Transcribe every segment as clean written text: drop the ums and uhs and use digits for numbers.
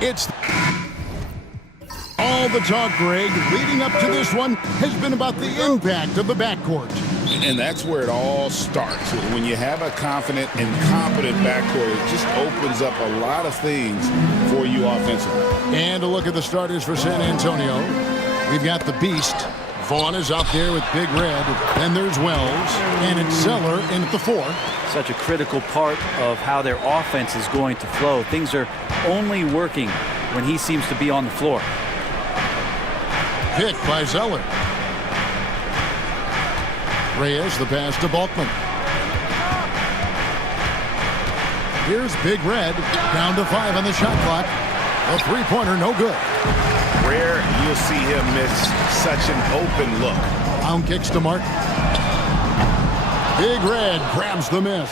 It's all the talk, Greg, leading up to this one has been about the impact of the backcourt. And that's where it all starts. When you have a confident and competent backcourt, it just opens up a lot of things for you offensively. And a look at the starters for San Antonio. We've got the Beast. Vaughn is out there with Big Red. Then there's Wells. And it's Zeller in at the 4. Such a critical part of how their offense is going to flow. Things are only working when he seems to be on the floor. Pick by Zeller. Reyes, the pass to Balkman. Here's Big Red, down to 5 on the shot clock. A three-pointer, no good. Rare you'll see him miss such an open look. Brown kicks to Martin. Big Red grabs the miss.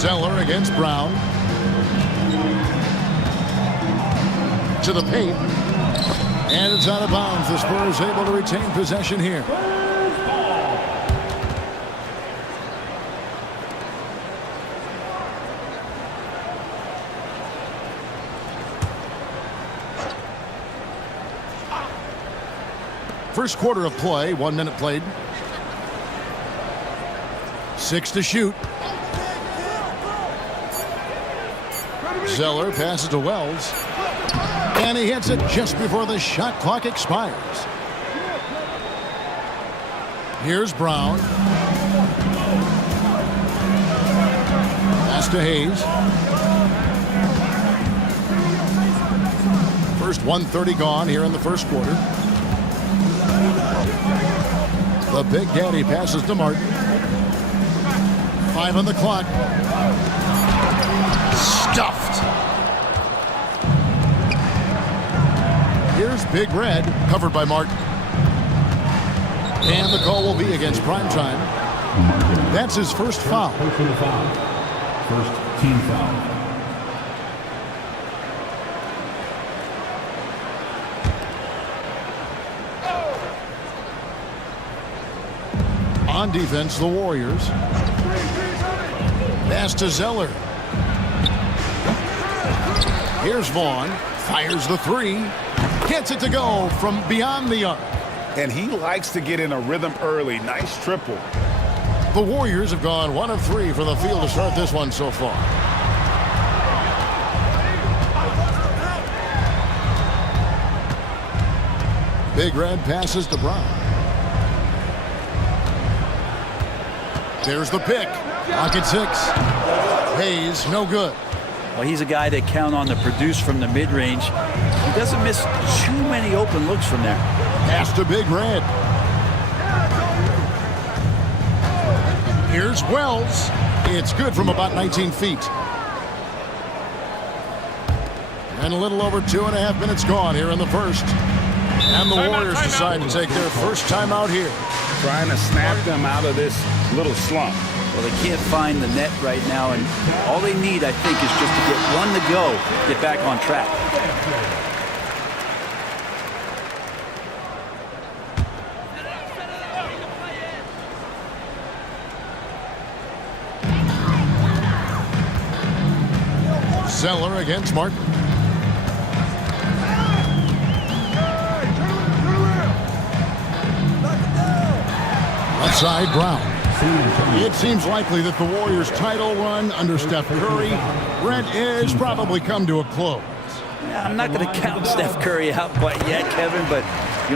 Zeller against Brown. To the paint. And it's out of bounds. The Spurs able to retain possession here. First quarter of play, 1 minute played. 6 to shoot. Zeller passes to Wells. And he hits it just before the shot clock expires. Here's Brown. Pass to Hayes. First 1:30 gone here in the first quarter. The Big Daddy passes to Martin. 5 on the clock. Stuffed. Here's Big Red, covered by Martin. And the call will be against Primetime. That's his first foul. First team foul. On defense, the Warriors. Pass to Zeller. Here's Vaughn. Fires the 3. Gets it to go from beyond the arc. And he likes to get in a rhythm early. Nice triple. The Warriors have gone 1 of 3 from the field to start this one so far. Big Red passes to Brown. There's the pick. Pocket 6. Hayes, no good. Well, he's a guy they count on to produce from the mid-range. He doesn't miss too many open looks from there. Pass to Big Red. Here's Wells. It's good from about 19 feet. And a little over 2.5 minutes gone here in the first. And the Warriors decide to take their first timeout here. Trying to snap them out of this little slump. Well, they can't find the net right now, and all they need, I think, is just to get one to go, get back on track. Zeller against Martin. Left side, Brown. It seems likely that the Warriors' title run under Steph Curry, Brent, has probably come to a close. Yeah, I'm not going to count Steph Curry out quite yet, Kevin, but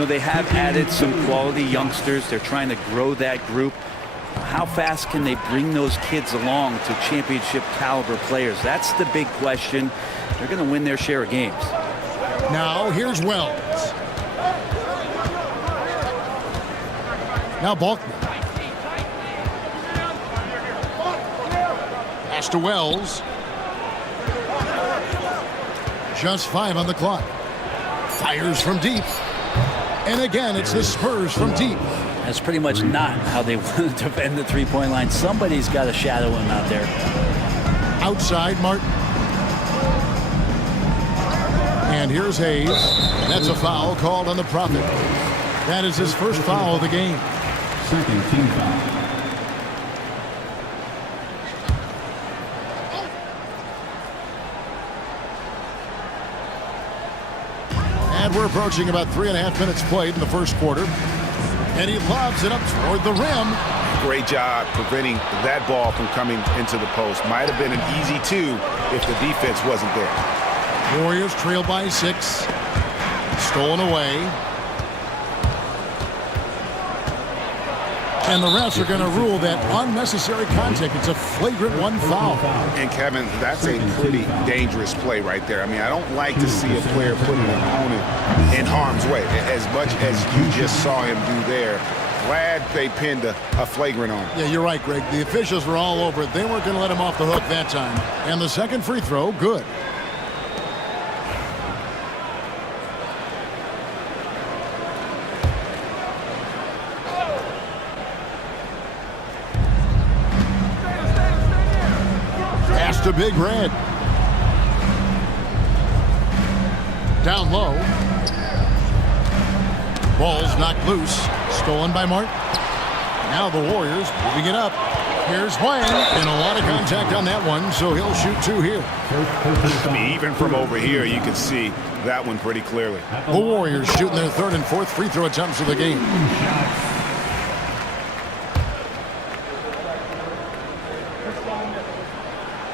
they have added some quality youngsters. They're trying to grow that group. How fast can they bring those kids along to championship caliber players? That's the big question. They're going to win their share of games. Now here's Wells. Now Balkman. Pass to Wells. Just 5 on the clock. Fires from deep. And again, it's the Spurs from deep. That's pretty much not how they want to defend the three-point line. Somebody's got to shadow him out there. Outside, Martin. And here's Hayes. That's a foul called on the Prophet. That is his first foul of the game. Second team foul. And we're approaching about 3.5 minutes played in the first quarter. And he lobs it up toward the rim. Great job preventing that ball from coming into the post. Might have been an easy 2 if the defense wasn't there. Warriors trail by 6. Stolen away. And the refs are going to rule that unnecessary contact. It's a flagrant 1 foul. And Kevin, that's a pretty dangerous play right there. I mean, I don't like to see a player put an opponent in harm's way, as much as you just saw him do there. Glad they pinned a flagrant on him. Yeah, you're right, Greg. The officials were all over it. They weren't going to let him off the hook that time. And the second free throw, good. Pass to Big Red. Down low. Ball's knocked loose. Stolen by Martin. Now the Warriors moving it up. Here's Wang. And a lot of contact on that one, so he'll shoot 2 here. I mean, even from over here, you can see that one pretty clearly. The Warriors shooting their 3rd and 4th free throw attempts of the game.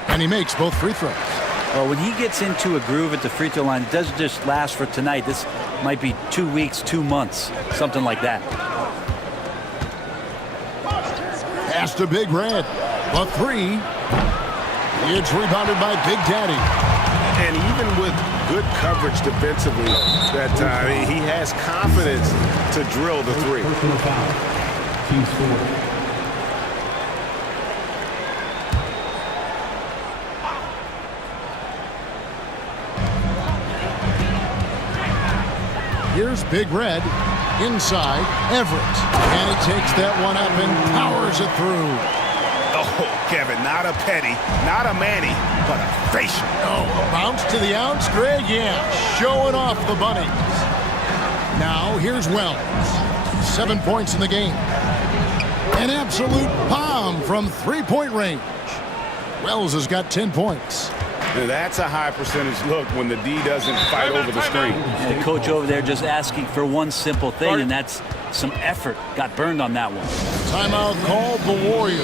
And he makes both free throws. Well, when he gets into a groove at the free throw line, it doesn't just last for tonight. This might be 2 weeks, 2 months, something like that. Pass to Big Red. A 3. It's rebounded by Big Daddy. And even with good coverage defensively that time, he has confidence to drill the 3. Personal foul. Team score. Here's Big Red inside Everett. And he takes that one up and powers it through. Oh, Kevin, not a Petty, not a Manny, but a facial. Oh, a bounce to the ounce, Greg? Yeah, showing off the bunnies. Now, here's Wells. 7 points in the game. An absolute bomb from three-point range. Wells has got 10 points. That's a high percentage look when the D doesn't fight over the screen. And the coach over there just asking for one simple thing, and that's some effort. Got burned on that one. Timeout called the Warriors.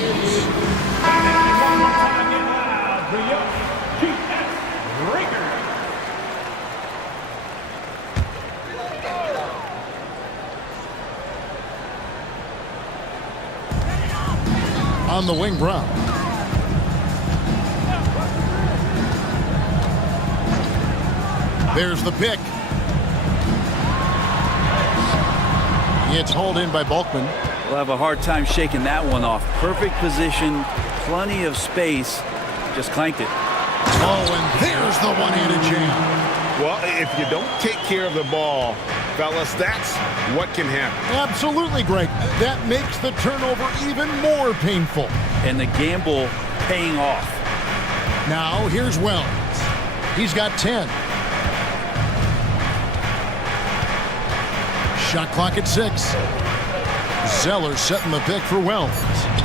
On the wing, Brown. There's the pick. It's hauled in by Bulkman. We'll have a hard time shaking that one off. Perfect position, plenty of space. Just clanked it. Oh, and there's the one-handed jam. Well, if you don't take care of the ball, fellas, that's what can happen. Absolutely, Greg. That makes the turnover even more painful. And the gamble paying off. Now, here's Wells. He's got 10. Shot clock at 6. Zeller setting the pick for Wells.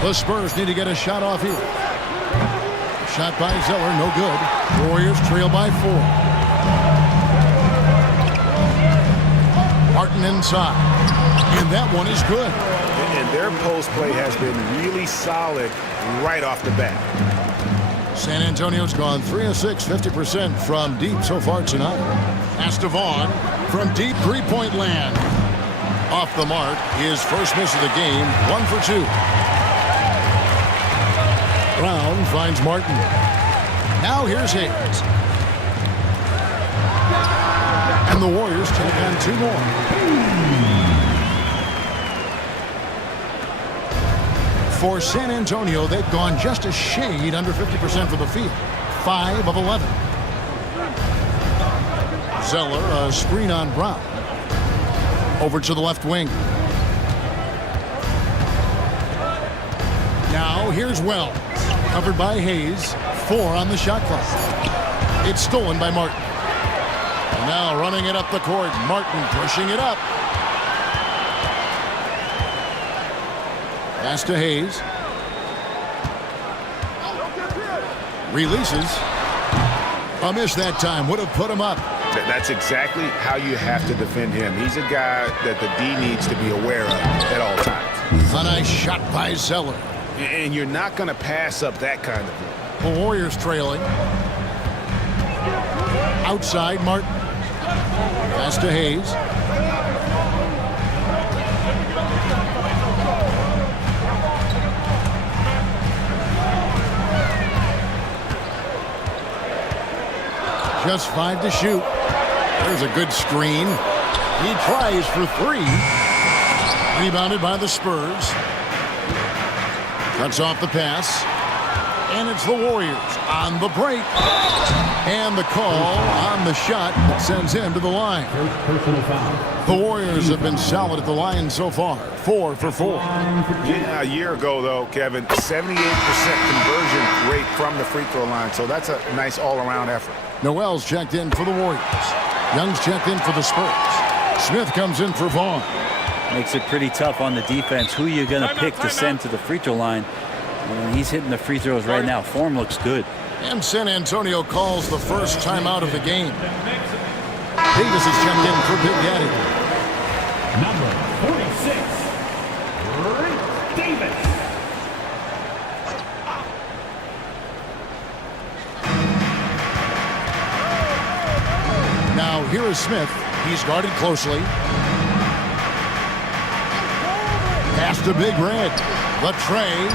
The Spurs need to get a shot off here. Shot by Zeller, no good. Warriors trail by 4. Martin inside. And that one is good. And their post play has been really solid right off the bat. San Antonio's gone 3 of 6, 50% from deep so far tonight. Pass to Vaughn from deep three-point land. Off the mark, his first miss of the game, 1 for 2. Brown finds Martin. Now here's Hayes. And the Warriors take on 2 more. For San Antonio, they've gone just a shade under 50% from the field. 5 of 11. Zeller, a screen on Brown. Over to the left wing. Now here's Wells. Covered by Hayes. 4 on the shot clock. It's stolen by Martin. Now running it up the court. Martin pushing it up. Pass to Hayes. Releases. A miss that time. Would have put him up. That's exactly how you have to defend him. He's a guy that the D needs to be aware of at all times. A nice shot by Zeller. And you're not going to pass up that kind of thing. The Warriors trailing. Outside, Martin. Pass to Hayes. Just 5 to shoot. There's a good screen. He tries for 3. Rebounded by the Spurs. Cuts off the pass. And it's the Warriors on the break. And the call on the shot that sends him to the line. Personal foul. The Warriors have been solid at the line so far. 4 for 4. Yeah, a year ago, though, Kevin, 78% conversion rate from the free throw line. So that's a nice all-around effort. Noel's checked in for the Warriors. Young's checked in for the Spurs. Smith comes in for Vaughn. Makes it pretty tough on the defense. Who are you going to pick to send to the free throw line? And he's hitting the free throws right now. Form looks good. And San Antonio calls the first timeout of the game. Davis is checked in for Big Daddy. Number 46, Rick Davis. Now here is Smith. He's guarded closely. Pass to Big Red. The tray.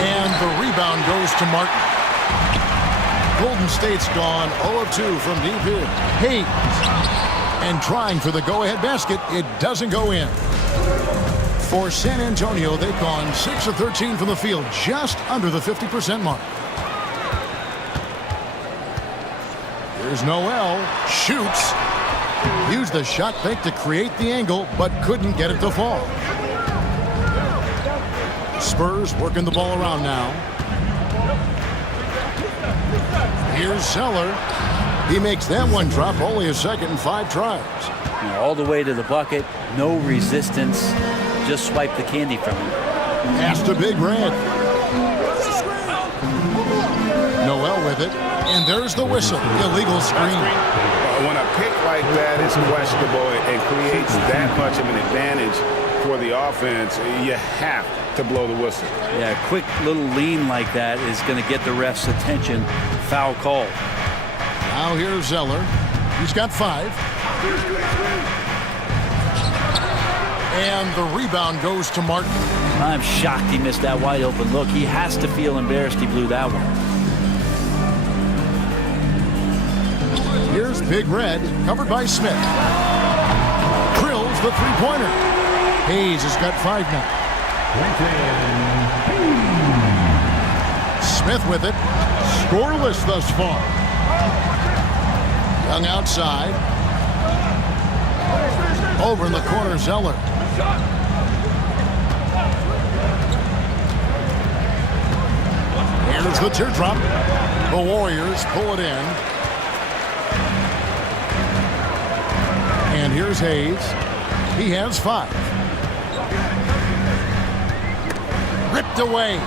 And the rebound goes to Martin. Golden State's gone 0 of 2 from deep here. Hayes. And trying for the go-ahead basket. It doesn't go in. For San Antonio, they've gone 6 of 13 from the field, just under the 50% mark. Here's Noel. Shoots. Used the shot fake to create the angle, but couldn't get it to fall. Spurs working the ball around now. Here's Zeller. He makes that one drop, only a second and 5 tries. All the way to the bucket, no resistance. Just swipe the candy from him. Pass to Big Red. Noel with it. And there's the whistle. Illegal screen. When a pick like that is questionable and creates that much of an advantage for the offense, you have to blow the whistle. Yeah, a quick little lean like that is going to get the ref's attention. Foul call. Now here's Zeller. He's got 5. And the rebound goes to Martin. I'm shocked he missed that wide open look. He has to feel embarrassed he blew that one. Here's Big Red, covered by Smith. Drills the three-pointer. Hayes has got 5 now. Smith with it. Scoreless thus far. Young outside. Over in the corner, Zeller. Here's the teardrop. The Warriors pull it in. And here's Hayes. He has 5. Ripped away.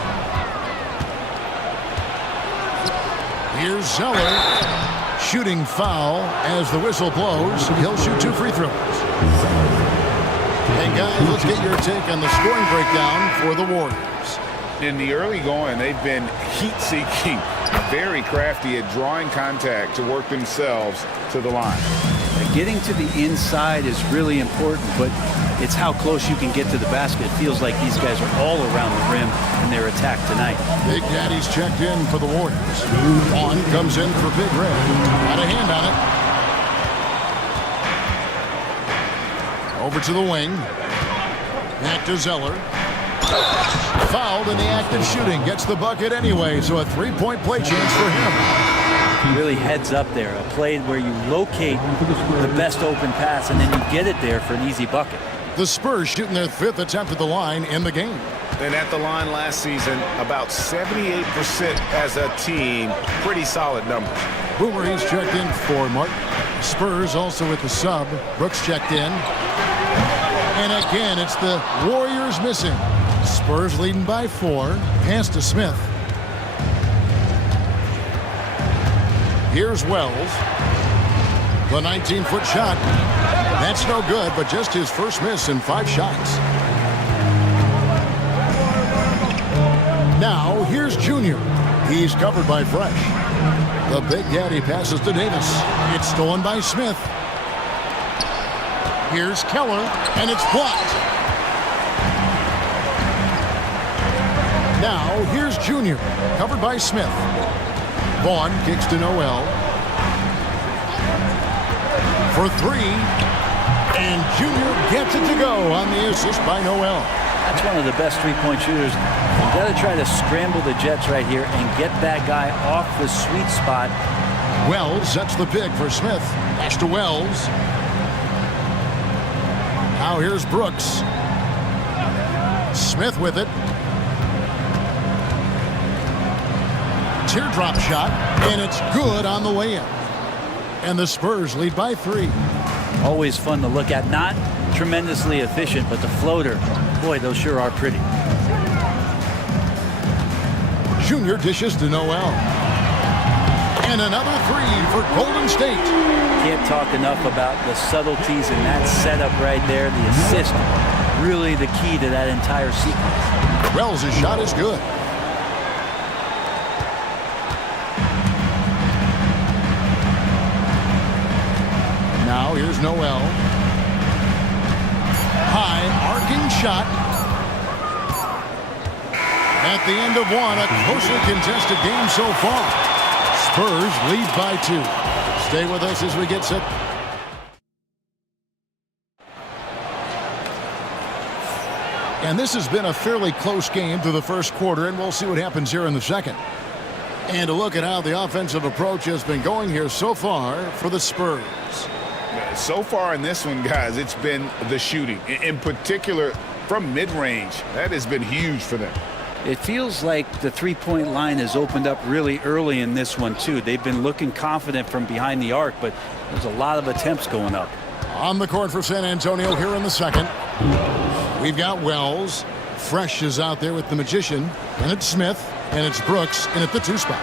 Here's Zeller. Shooting foul as the whistle blows. He'll shoot 2 free throws. And guys, let's get your take on the scoring breakdown for the Warriors. In the early going, they've been heat-seeking, very crafty at drawing contact to work themselves to the line. Getting to the inside is really important, but it's how close you can get to the basket. It feels like these guys are all around the rim in their attack tonight. Big Daddy's checked in for the Warriors. Vaughn comes in for Big Red. Got a hand on it. Over to the wing. Back to Zeller. Fouled in the act of shooting. Gets the bucket anyway, so a 3-point play chance for him. Really heads up there, a play where you locate the best open pass and then you get it there for an easy bucket. The Spurs shooting their 5th attempt at the line in the game. And at the line last season, about 78% as a team. Pretty solid numbers. Boomer, he's checked in for Martin. Spurs also with the sub. Brooks checked in. And again, it's the Warriors missing. Spurs leading by 4. Pass to Smith. Here's Wells. The 19-foot shot. That's no good, but just his first miss in 5 shots. Now, here's Junior. He's covered by Fresh. The Big Daddy passes to Davis. It's stolen by Smith. Here's Keller, and it's blocked. Now, here's Junior, covered by Smith. Vaughn kicks to Noel. For 3, and Junior gets it to go on the assist by Noel. That's one of the best three-point shooters. You've got to try to scramble the Jets right here and get that guy off the sweet spot. Wells sets the pick for Smith. Pass to Wells. Now here's Brooks. Smith with it. Teardrop shot, and it's good on the way in. And the Spurs lead by 3. Always fun to look at. Not tremendously efficient, but the floater, boy, those sure are pretty. Junior dishes to Noel. And another 3 for Golden State. Can't talk enough about the subtleties in that setup right there. The assist, really the key to that entire sequence. Wells' shot is good. Now here's Noel. High arcing shot. At the end of one, a closely contested game so far. Spurs lead by 2. Stay with us as we get set. And this has been a fairly close game through the first quarter, and we'll see what happens here in the second. And to look at how the offensive approach has been going here so far for the Spurs. So far in this one, guys, it's been the shooting. In particular, from mid-range. That has been huge for them. It feels like the three-point line has opened up really early in this one, too. They've been looking confident from behind the arc, but there's a lot of attempts going up. On the court for San Antonio here in the second. We've got Wells. Fresh is out there with the Magician. And it's Smith. And it's Brooks in at the 2 spot.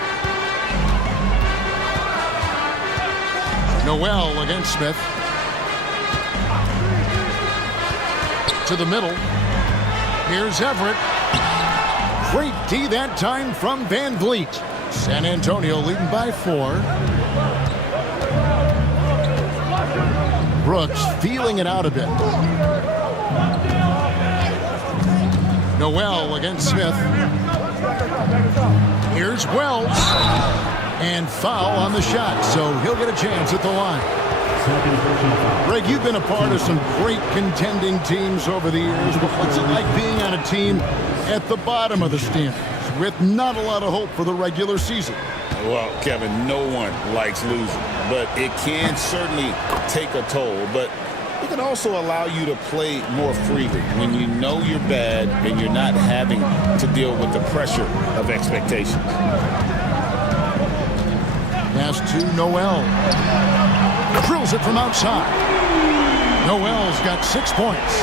Noel against Smith. To the middle. Here's Everett. Great D that time from Van Vliet. San Antonio leading by 4. Brooks feeling it out a bit. Noel against Smith. Here's Wells. And foul on the shot, so he'll get a chance at the line. Greg, you've been a part of some great contending teams over the years, but what's it like being on a team at the bottom of the standings with not a lot of hope for the regular season? Well, Kevin, no one likes losing, but it can certainly take a toll. But it can also allow you to play more freely when you know you're bad and you're not having to deal with the pressure of expectations. Pass to Noel. Drills it from outside. Noel's got 6 points.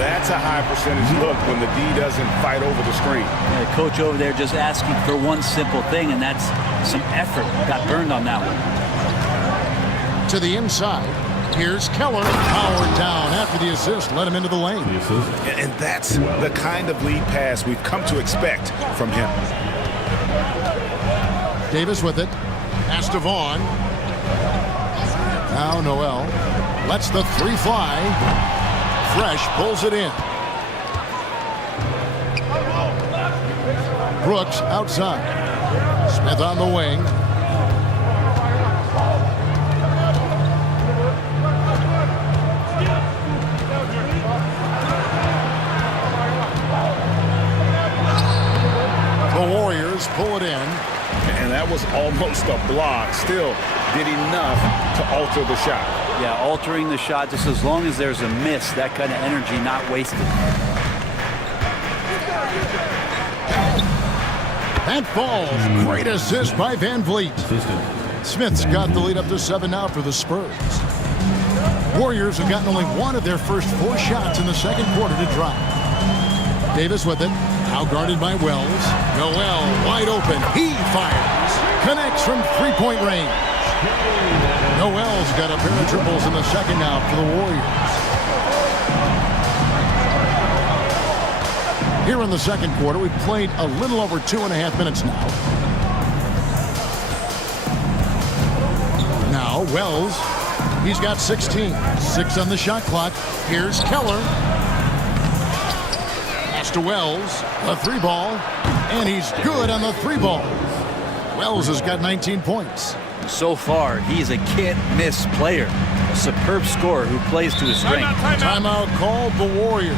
That's a high percentage look when the D doesn't fight over the screen. The coach over there just asking for one simple thing, and that's some effort. Got burned on that one. To the inside. Here's Keller. Powered down after the assist. Let him into the lane. And that's the kind of lead pass we've come to expect from him. Davis with it. Pass to Vaughn. Now Noel lets the 3 fly. Fresh pulls it in. Brooks outside. Smith on the wing. The Warriors pull it in. And that was almost a block. Still did enough to alter the shot. Yeah, altering the shot, just as long as there's a miss, that kind of energy not wasted. That falls. Great assist by Van Vliet. Smith's got the lead up to 7 now for the Spurs. Warriors have gotten only one of their first 4 shots in the second quarter to drop. Davis with it. Now guarded by Wells. Noel wide open. He fires. Connects from 3-point range. Noel's got a pair of triples in the second now for the Warriors. Here in the second quarter, we've played a little over 2.5 minutes now. Now, Wells, he's got 16. 6 on the shot clock. Here's Keller. Pass to Wells. A 3-ball. And he's good on the 3-ball. Wells has got 19 points. So far, he's a can't-miss player. A superb scorer who plays to his strength. Timeout called the Warriors.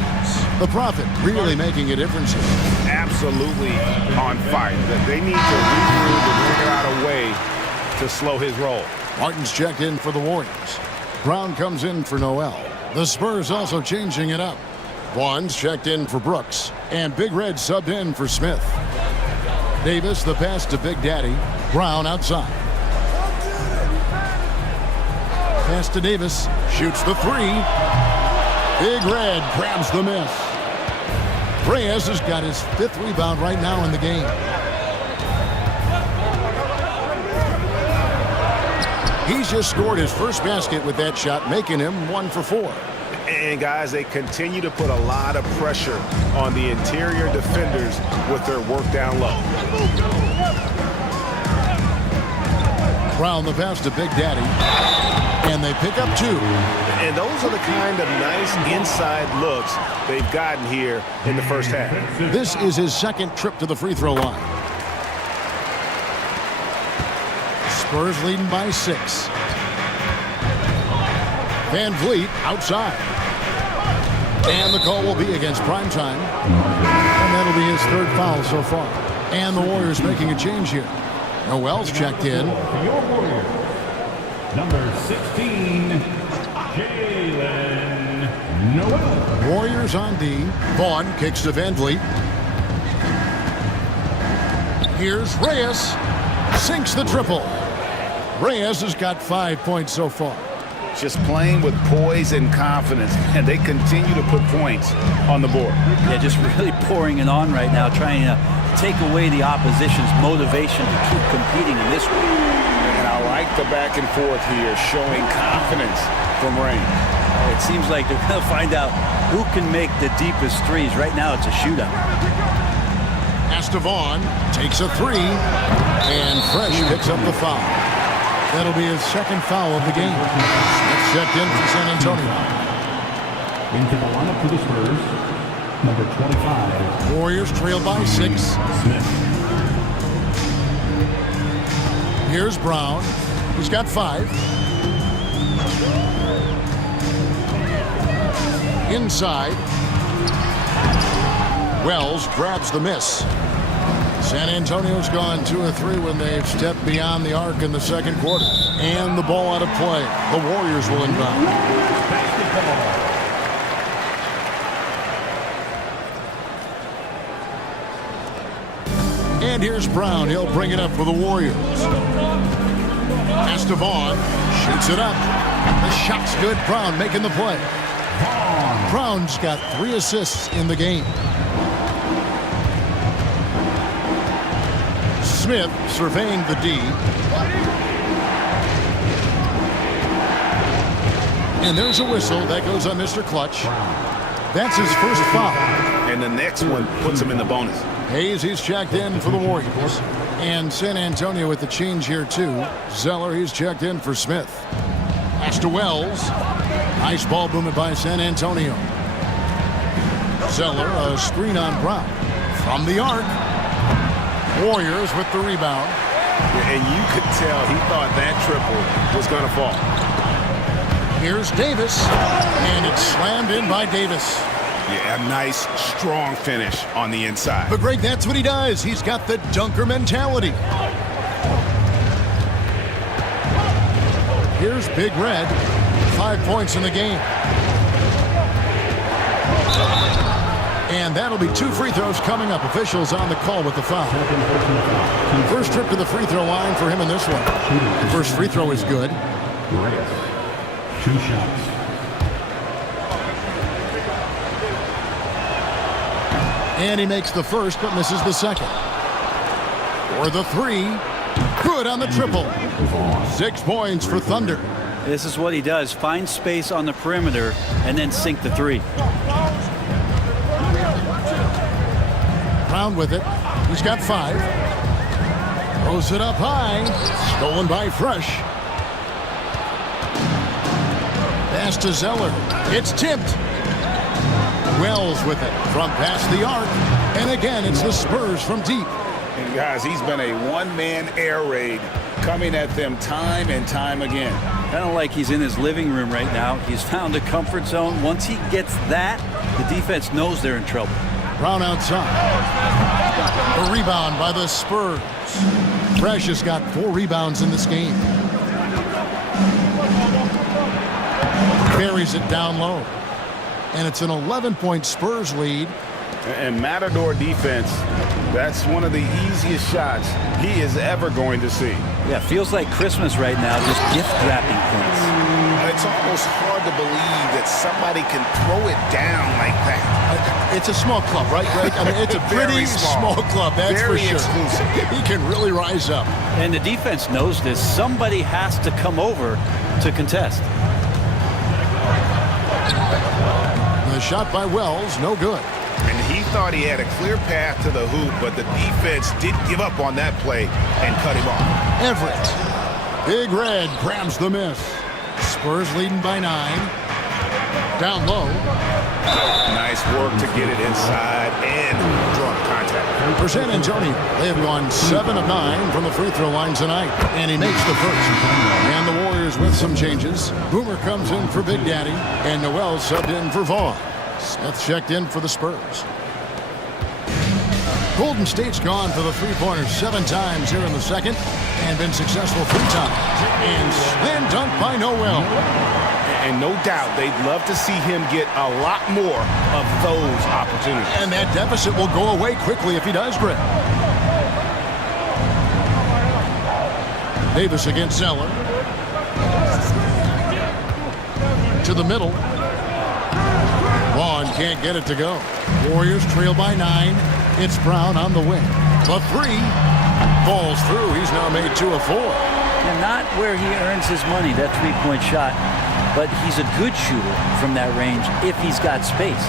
The Prophet really making a difference here. Absolutely on fire. They need to regroup and figure out a way to slow his roll. Martin's checked in for the Warriors. Brown comes in for Noel. The Spurs also changing it up. Vaughn's checked in for Brooks. And Big Red subbed in for Smith. Davis, the pass to Big Daddy. Brown outside. Pass to Davis. Shoots the 3. Big Red grabs the miss. Reyes has got his 5th rebound right now in the game. He's just scored his first basket with that shot, making him 1 for 4. And guys, they continue to put a lot of pressure on the interior defenders with their work down low. Brown the pass to Big Daddy. And they pick up 2. And those are the kind of nice inside looks they've gotten here in the first half. This is his 2nd trip to the free throw line. Spurs leading by 6. Van Vliet outside. And the call will be against Primetime. And that'll be his 3rd foul so far. And the Warriors making a change here. Noel's checked in. Number 16, Jalen Noel. Warriors on D. Vaughn kicks to Van Vliet. Here's Reyes. Sinks the triple. Reyes has got 5 points so far. Just playing with poise and confidence, and they continue to put points on the board. Yeah, just really pouring it on right now, trying to take away the opposition's motivation to keep competing in this one. And I like the back and forth here, showing confidence from Rain. It seems like they're going to find out who can make the deepest threes. Right now, it's a shootout. Pass to Vaughn, takes a 3, and Fresh picks up the foul. That'll be his 2nd foul of the game. That's checked in for San Antonio. Into the lineup for the Spurs, number 25. Warriors trail by 6. Smith. Here's Brown. He's got 5. Inside. Wells grabs the miss. San Antonio's gone 2 of 3 when they've stepped beyond the arc in the second quarter. And the ball out of play. The Warriors will inbound. And here's Brown. He'll bring it up for the Warriors. Pass to Vaughn. Shoots it up. The shot's good. Brown making the play. Brown's got 3 assists in the game. Smith surveying the D. And there's a whistle. That goes on Mr. Clutch. That's his first foul. And the next one puts him in the bonus. Hayes, he's checked in for the Warriors. And San Antonio with the change here, too. Zeller, he's checked in for Smith. Pass to Wells. Nice ball movement by San Antonio. Zeller, a screen on Brown. From the arc. Warriors with the rebound. And you could tell he thought that triple was going to fall. Here's Davis. And it's slammed in by Davis. Yeah, a nice, strong finish on the inside. But Greg, that's what he does. He's got the dunker mentality. Here's Big Red. 5 points in the game. And that'll be 2 free throws coming up. Officials on the call with the foul. First trip to the free throw line for him in this one. The first free throw is good. 2 shots. And he makes the first, but misses the second. For the 3, Good on the triple. 6 points for Thunder. This is what he does. Find space on the perimeter and then sink the three. Brown with it. He's got 5. Throws it up high. Stolen by Fresh. Pass to Zeller. It's tipped. Wells with it from past the arc. And again, it's the Spurs from deep. And guys, he's been a one-man air raid coming at them time and time again. Kind of like he's in his living room right now. He's found a comfort zone. Once he gets that, the defense knows they're in trouble. Brown outside. The rebound by the Spurs. Fresh has got 4 rebounds in this game. Carries it down low. And it's an 11-point Spurs lead. And Matador defense, that's one of the easiest shots he is ever going to see. Yeah, feels like Christmas right now, just gift wrapping points. It's almost hard to believe that somebody can throw it down like that. It's a small club, right, Greg? I mean, it's a pretty small club, that's Very for sure. exclusive. He can really rise up. And the defense knows this. Somebody has to come over to contest. The shot by Wells, no good. And he thought he had a clear path to the hoop, but the defense did give up on that play and cut him off. Everett. Big Red grabs the miss. Spurs leading by 9. Down low. Nice work to get it inside and draw the contact. For San Antonio, they have gone 7 of 9 from the free throw line tonight. And he makes the first. And the Warriors with some changes. Boomer comes in for Big Daddy. And Noel subbed in for Vaughn. Smith checked in for the Spurs. Golden State's gone for the three-pointer 7 times here in the second and been successful 3 times. And slam dunk by Noel. And no doubt they'd love to see him get a lot more of those opportunities. And that deficit will go away quickly if he does, Greg. Davis against Zeller. To the middle. Vaughn can't get it to go. Warriors trail by 9. It's Brown on the wing. The 3 falls through. He's now made 2 of 4. And not where he earns his money, that three-point shot. But he's a good shooter from that range if he's got space.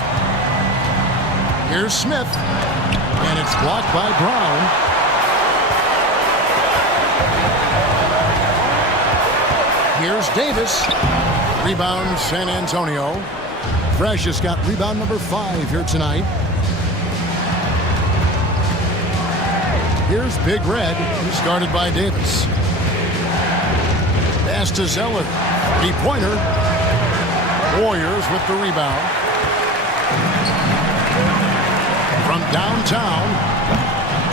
Here's Smith. And it's blocked by Brown. Here's Davis. Rebound San Antonio. Fresh has got rebound number 5 here tonight. Here's Big Red, started by Davis. Pass to Zeller. 3-pointer. Warriors with the rebound. From downtown.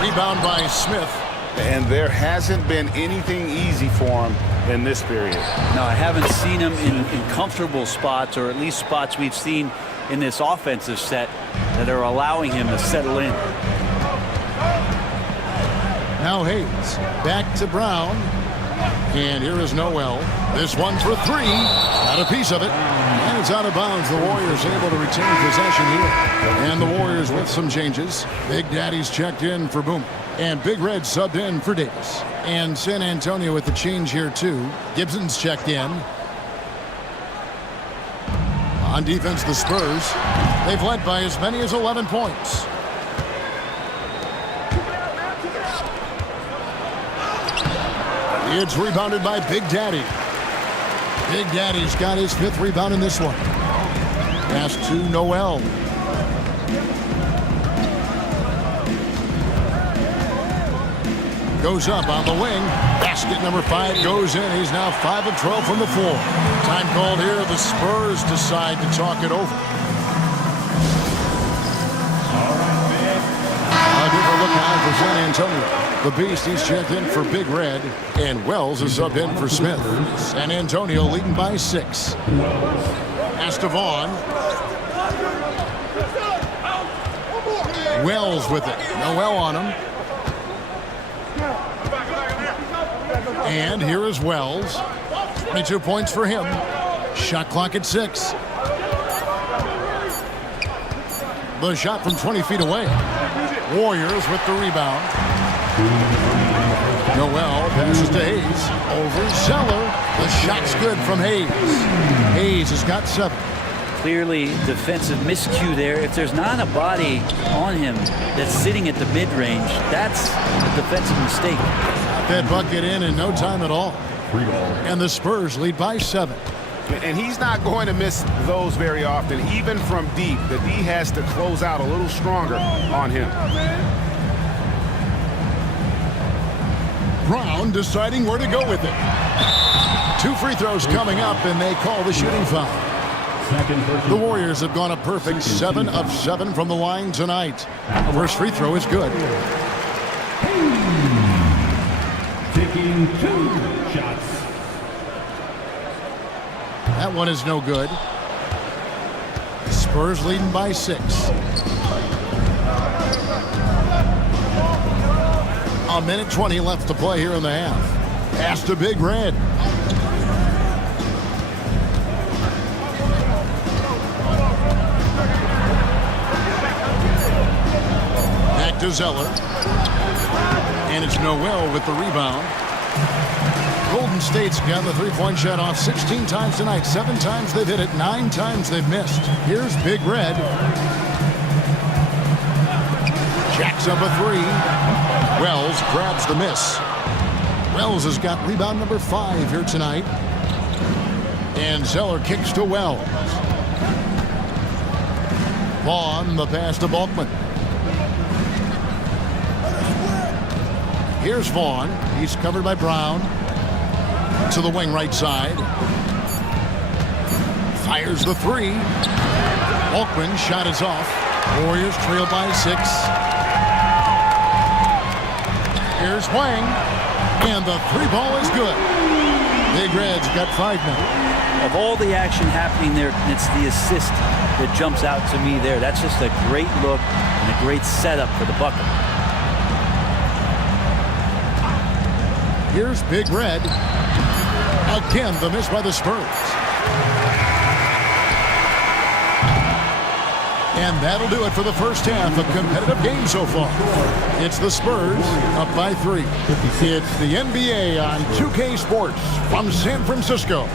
Rebound by Smith. And there hasn't been anything easy for him in this period. No, I haven't seen him in comfortable spots, or at least spots we've seen in this offensive set that are allowing him to settle in. Now Hayes. Back to Brown. And here is Noel. This one for 3. Got a piece of it. And it's out of bounds. The Warriors able to retain possession here. And the Warriors with some changes. Big Daddy's checked in for Boom. And Big Red subbed in for Davis. And San Antonio with the change here too. Gibson's checked in. On defense, the Spurs. They've led by as many as 11 points. It's rebounded by Big Daddy. Big Daddy's got his 5th rebound in this one. Pass to Noel. Goes up on the wing. Basket number 5 goes in. He's now 5 of 12 from the floor. Time called here. The Spurs decide to talk it over. A different look now for San Antonio. The Beast, he's checked in for Big Red. And Wells is subbed in for Smith. San Antonio leading by 6. Pass to Vaughn. Wells with it. Noel on him. And here is Wells. 22 points for him. Shot clock at 6. The shot from 20 feet away. Warriors with the rebound. Noel passes to Hayes. Over Zeller. The shot's good from Hayes. Hayes has got 7. Clearly defensive miscue there. If there's not a body on him that's sitting at the mid-range, that's a defensive mistake. That bucket in no time at all. And the Spurs lead by 7. And he's not going to miss those very often, even from deep. The D has to close out a little stronger on him. Brown deciding where to go with it. 2 free throws coming up, and they call the shooting foul. The Warriors have gone a perfect 7 of 7 from the line tonight. First free throw is good. Taking 2 shots. That one is no good. Spurs leading by 6. A minute 20 left to play here in the half. Pass to Big Red. Back to Zeller. And it's Noel with the rebound. Golden State's got the three-point shot off 16 times tonight. 7 times they've hit it, 9 times they've missed. Here's Big Red. Jacks up a 3. Wells grabs the miss. Wells has got rebound number 5 here tonight. And Zeller kicks to Wells. Vaughn, the pass to Balkman. Here's Vaughn. He's covered by Brown. To the wing right side. Fires the 3. Balkman shot is off. Warriors trail by 6. Here's Wang. And the 3 ball is good. Big Red's got 5 now. Of all the action happening there, it's the assist that jumps out to me there. That's just a great look and a great setup for the bucket. Here's Big Red. Again, the miss by the Spurs. And that'll do it for the first half. A competitive game so far. It's the Spurs up by 3. It's the NBA on 2K Sports from San Francisco.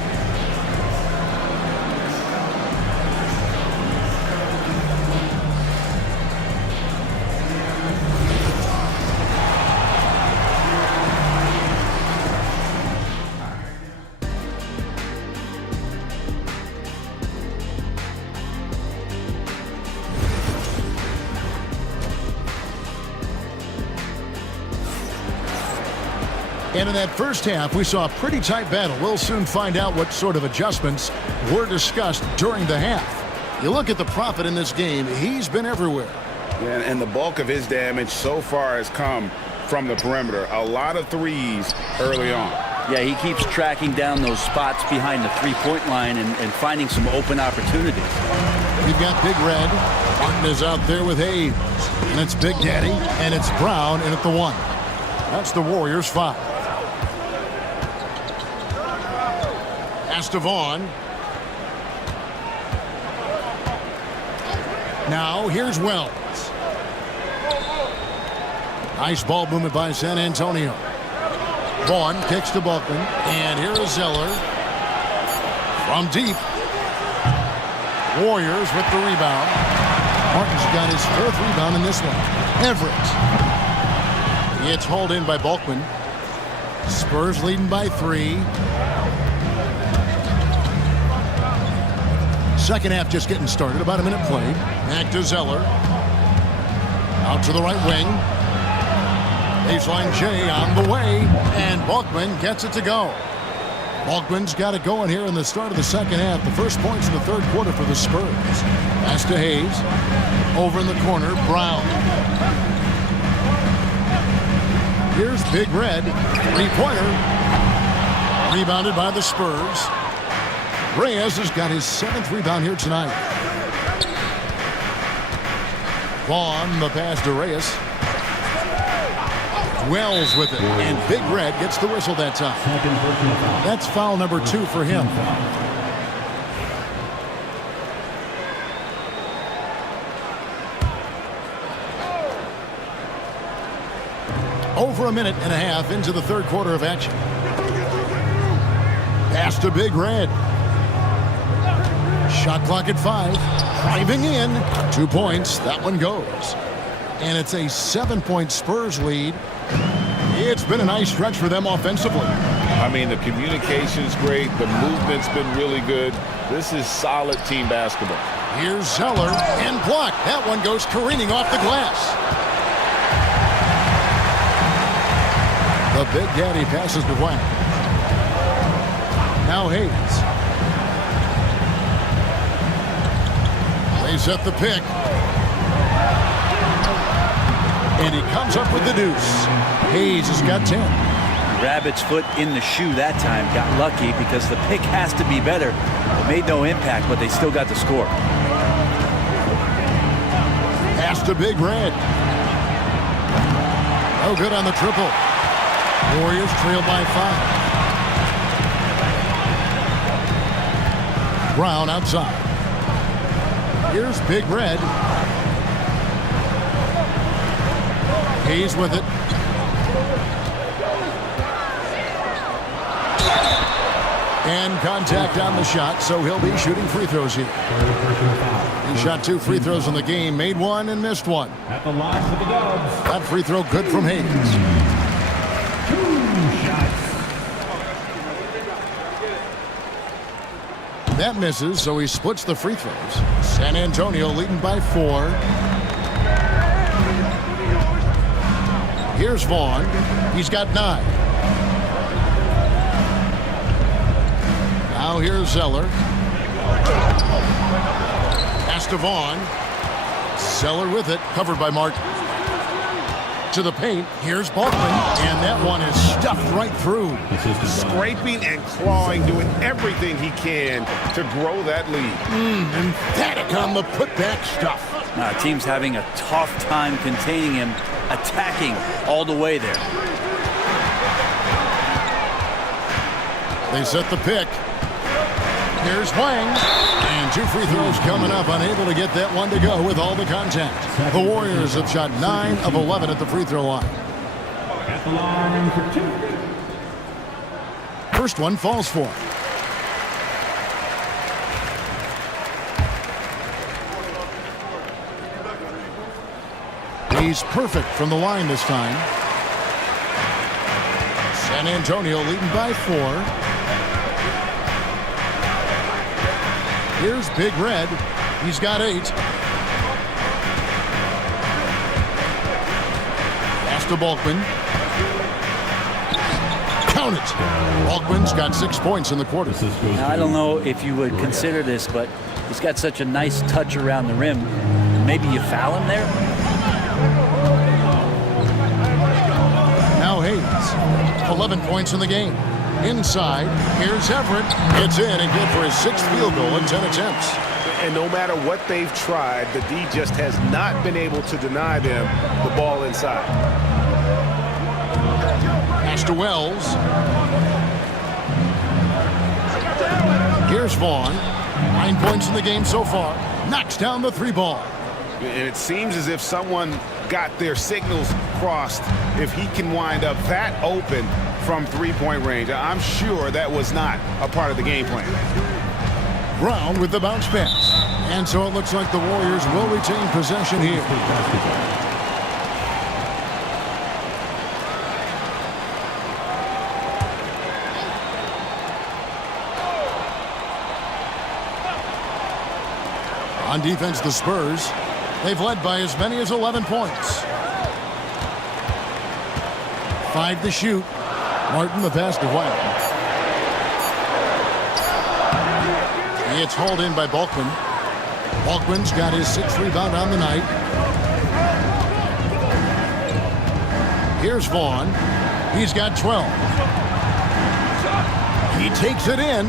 And in that first half, we saw a pretty tight battle. We'll soon find out what sort of adjustments were discussed during the half. You look at the Prophet in this game, he's been everywhere. Yeah, and the bulk of his damage so far has come from the perimeter. A lot of threes early on. Yeah, he keeps tracking down those spots behind the three-point line and finding some open opportunities. You've got Big Red. Martin is out there with Hayes. And it's Big Daddy. And it's Brown in at the 1. That's the Warriors' 5. Pass to Vaughn. Now here's Wells. Nice ball movement by San Antonio. Vaughn kicks to Balkman. And here is Zeller. From deep. Warriors with the rebound. Martin's got his 4th rebound in this one. Everett. It's hauled in by Balkman. Spurs leading by 3. Second half just getting started. About a minute played. Back to Zeller. Out to the right wing. Baseline J on the way. And Balkman gets it to go. Balkman's got it going here in the start of the second half. The first points in the third quarter for the Spurs. Pass to Hayes. Over in the corner, Brown. Here's Big Red. 3-pointer. Rebounded by the Spurs. Reyes has got his 7th rebound here tonight. Vaughn, the pass to Reyes. Wells with it. And Big Red gets the whistle that time. That's foul number 2 for him. over a minute and a half into the third quarter of action. Pass to Big Red. Shot clock at 5. Driving in. 2 points. That one goes. And it's a 7-point Spurs lead. It's been a nice stretch for them offensively. I mean, the communication's great. The movement's been really good. This is solid team basketball. Here's Zeller and blocked. That one goes careening off the glass. The Big Daddy passes to Wang. Now Hayes. They set the pick. And he comes up with the deuce. Hayes has got 10. Rabbit's foot in the shoe that time. Got lucky because the pick has to be better. It made no impact, but they still got the score. Pass to Big Red. No good on the triple. Warriors trail by 5. Brown outside. Here's Big Red. Hayes with it. And contact on the shot, so he'll be shooting free throws here. He shot 2 free throws in the game, made 1 and missed 1. At the line for the Dubs. That free throw good from Hayes. 2 shots. That misses, so he splits the free throws. San Antonio leading by 4. Here's Vaughn. He's got 9. Now here's Zeller. Pass to Vaughn. Zeller with it, covered by Martin. To the paint, here's Balkman, and that one is stuffed right through. Scraping and clawing, doing everything he can to grow that lead. Emphatic on the putback stuff. Team's having a tough time containing him, attacking all the way there. They set the pick. Here's Wang. And 2 free throws coming up, unable to get that one to go with all the contact. The Warriors have shot 9 of 11 at the free throw line. At the line for 2. First one falls for him. He's perfect from the line this time. San Antonio leading by 4. Here's Big Red. He's got 8. Pass to Balkman. Count it. Balkman's got 6 points in the quarter. Now, I don't know if you would consider this, but he's got such a nice touch around the rim. Maybe you foul him there? Now Hayes. 11 points in the game. Inside, here's Everett. It's in and good for his 6th field goal in 10 attempts. And no matter what they've tried, the D just has not been able to deny them the ball inside. Pass to Wells. Here's Vaughn. 9 points in the game so far. Knocks down the 3 ball. And it seems as if someone got their signals crossed if he can wind up that open from 3-point range. I'm sure that was not a part of the game plan. Brown with the bounce pass. And so it looks like the Warriors will retain possession here. On defense, the Spurs. They've led by as many as 11 points. 5 to shoot. Martin the pass to White. It's hauled in by Balkman. Balkman's got his 6th rebound on the night. Here's Vaughn. He's got 12. He takes it in.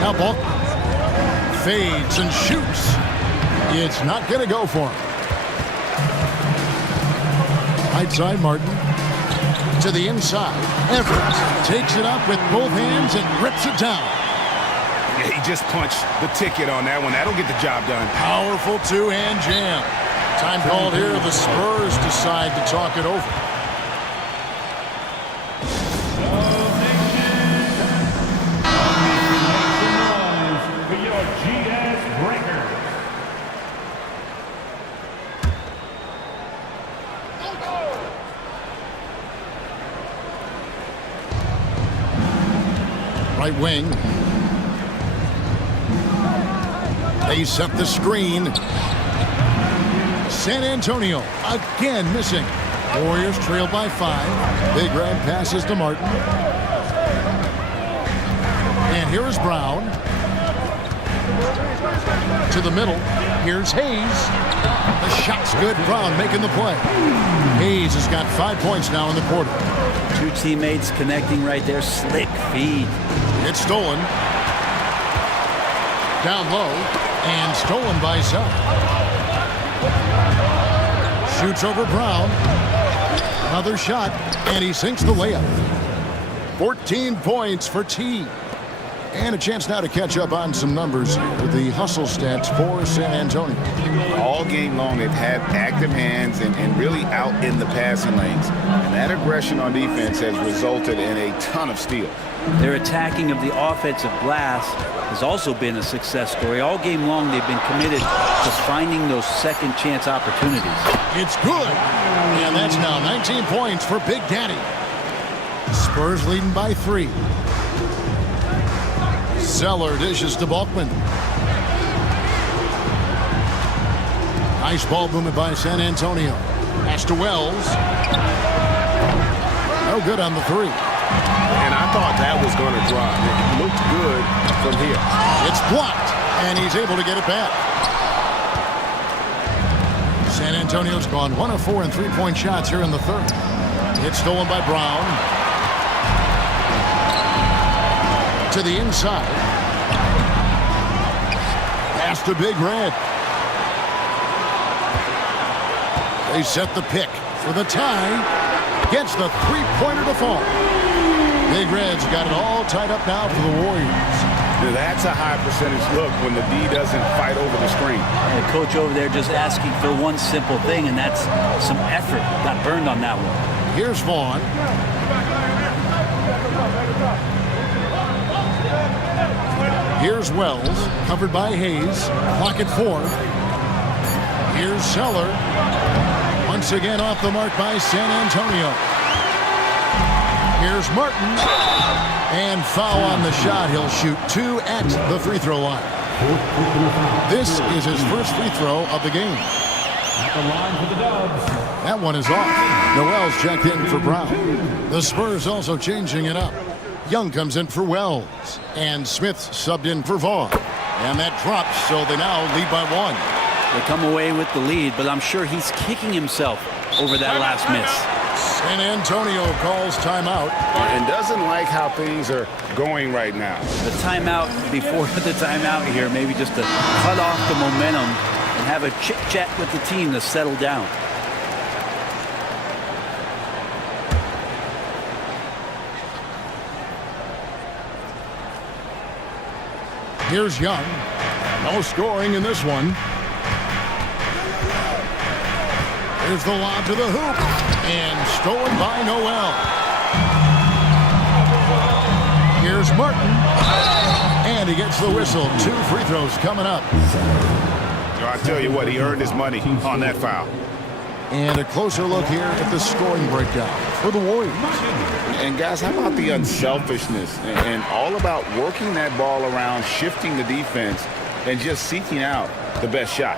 Now Balkman fades and shoots. It's not going to go for him. Right side, Martin. To the inside. Everett takes it up with both hands and rips it down. Yeah, he just punched the ticket on that one. That'll get the job done. Powerful 2-hand jam. Time called here. The Spurs decide to talk it over. Right wing. They set the screen. San Antonio again missing. Warriors trail by 5. Big Red passes to Martin. And here is Brown. To the middle. Here's Hayes. The shot's good. Brown making the play. Hayes has got 5 points now in the quarter. 2 teammates connecting right there. Slick feed. It's stolen. Down low. And stolen by Zeller. Shoots over Brown. Another shot. And he sinks the layup. 14 points for T. And a chance now to catch up on some numbers with the hustle stats for San Antonio. All game long, they've had active hands and really out in the passing lanes. And that aggression on defense has resulted in a ton of steals. Their attacking of the offensive glass has also been a success story. All game long, they've been committed to finding those second chance opportunities. It's good. And that's now 19 points for Big Daddy. Spurs leading by 3. Zeller dishes to Balkman. Nice ball movement by San Antonio. Pass to Wells. No good on the 3. And I thought that was going to drop. It looked good from here. It's blocked, and he's able to get it back. San Antonio's gone 1 of 4 in three-point shots here in the third. It's stolen by Brown. To the inside. Pass to Big Red. They set the pick for the tie. Gets the three-pointer to fall. Big Red's got it all tied up now for the Warriors. Now that's a high percentage look when the D doesn't fight over the screen. And the coach over there just asking for one simple thing, and that's some effort. Got burned on that one. Here's Vaughn. Here's Wells, covered by Hayes. Clock at 4. Here's Zeller. Once again off the mark by San Antonio. Here's Martin. And foul on the shot. He'll shoot 2 at the free throw line. This is his first free throw of the game. At the line for the Dubs. That one is off. Noel's checked in for Brown. The Spurs also changing it up. Young comes in for Wells. And Smith subbed in for Vaughn. And that drops, so they now lead by 1. They come away with the lead, but I'm sure he's kicking himself over that last miss. San Antonio calls timeout. And doesn't like how things are going right now. The timeout before the timeout here, maybe just to cut off the momentum and have a chit-chat with the team to settle down. Here's Young. No scoring in this one. Here's the lob to the hoop. And stolen by Noel. Here's Martin. And he gets the whistle. 2 free throws coming up. I tell you what, he earned his money on that foul. And a closer look here at the scoring breakdown for the Warriors. And guys, how about the unselfishness and all about working that ball around, shifting the defense, and just seeking out the best shot.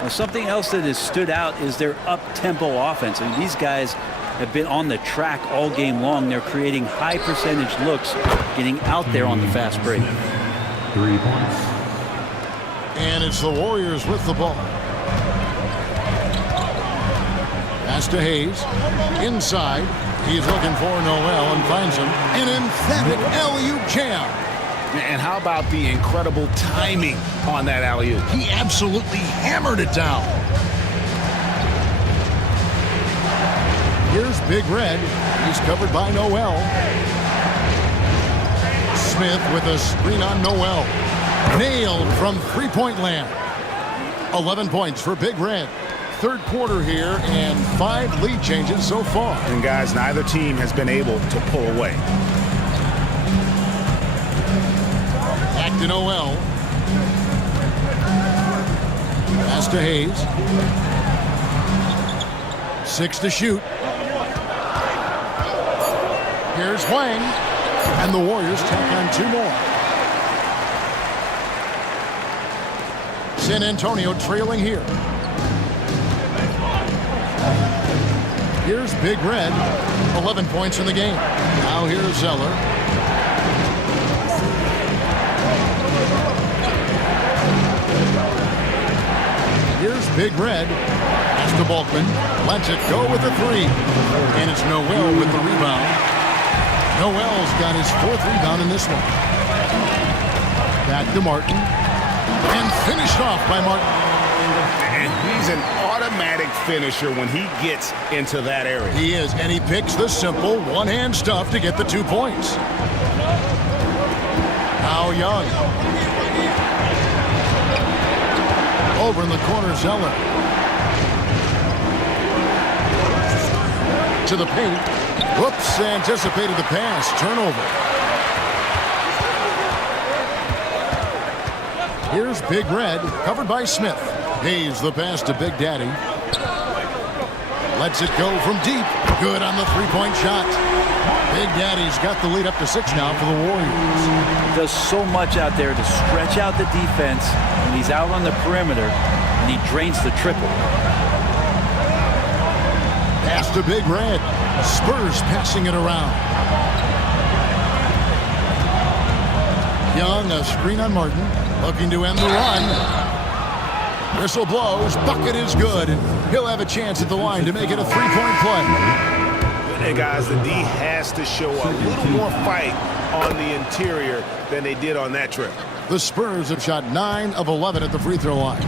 Well, something else that has stood out is their up-tempo offense. I mean, these guys have been on the track all game long. They're creating high percentage looks, getting out there on the fast break. 3 points. And it's the Warriors with the ball. Pass to Hayes. Inside. He's looking for Noel and finds him. An emphatic alley-oop jam. And how about the incredible timing on that alley-oop? He absolutely hammered it down. Here's Big Red. He's covered by Noel. Smith with a screen on Noel. Nailed from three-point land. 11 points for Big Red. third quarter here and 5 lead changes so far. And guys, neither team has been able to pull away. Back to Noel. Pass to Hayes. 6 to shoot. Here's Wang. And the Warriors tack on 2 more. San Antonio trailing here. Here's Big Red. 11 points in the game. Now here's Zeller. Here's Big Red. Pass to Bulkman. Lets it go with the 3. And it's Noel with the rebound. Noel's got his 4th rebound in this one. Back to Martin. And finished off by Martin. And he's an automatic finisher when he gets into that area. He is, and he picks the simple one-hand stuff to get the 2 points. Now Young. Over in the corner, Zeller. To the paint. Whoops, anticipated the pass. Turnover. Here's Big Red, covered by Smith. Hayes the pass to Big Daddy. Lets it go from deep. Good on the 3-point shot. Big Daddy's got the lead up to 6 now for the Warriors. He does so much out there to stretch out the defense when he's out on the perimeter, and he drains the triple. Pass to Big Red. Spurs passing it around. Young, a screen on Martin. Looking to end the run. Whistle blows. Bucket is good. And he'll have a chance at the line to make it a 3-point play. Hey, guys, the D has to show a little more fight on the interior than they did on that trip. The Spurs have shot 9 of 11 at the free throw line.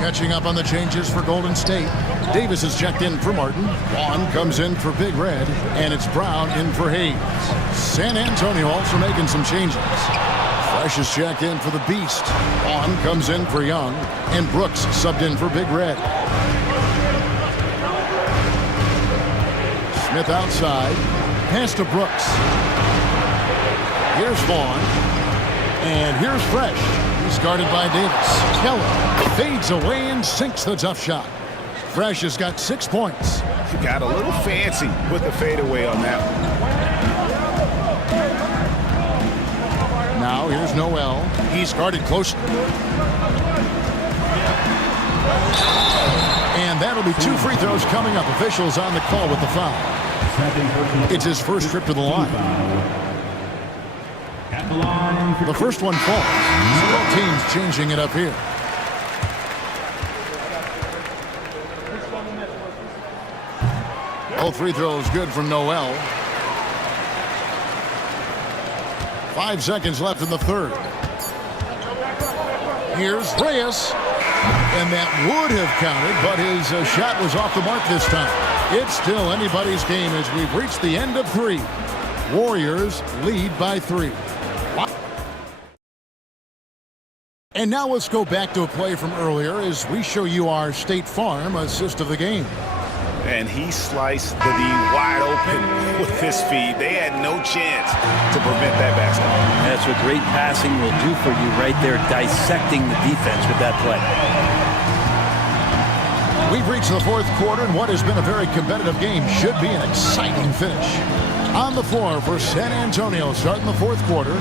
Catching up on the changes for Golden State. Davis is checked in for Martin. Vaughn comes in for Big Red. And it's Brown in for Hayes. San Antonio also making some changes. Fresh is checked in for the Beast. Vaughn comes in for Young. And Brooks subbed in for Big Red. Smith outside. Pass to Brooks. Here's Vaughn. And here's Fresh. He's guarded by Davis. Keller fades away and sinks the tough shot. Fresh has got 6 points. He got a little fancy with the fadeaway on that one. Now here's Noel. He's guarded closely. And that'll be 2 free throws coming up. Officials on the call with the foul. It's his first trip to the line. The first one falls. So both teams changing it up here. Both free throws good from Noel. 5 seconds left in the third. Here's Reyes. And that would have counted, but his shot was off the mark this time. It's still anybody's game as we've reached the end of 3. Warriors lead by 3. And now let's go back to a play from earlier as we show you our State Farm assist of the game. And he sliced the D wide open with his feed. They had no chance to prevent that basket. That's what great passing will do for you right there, dissecting the defense with that play. We've reached the 4th quarter, and what has been a very competitive game should be an exciting finish. On the floor for San Antonio, starting the 4th quarter.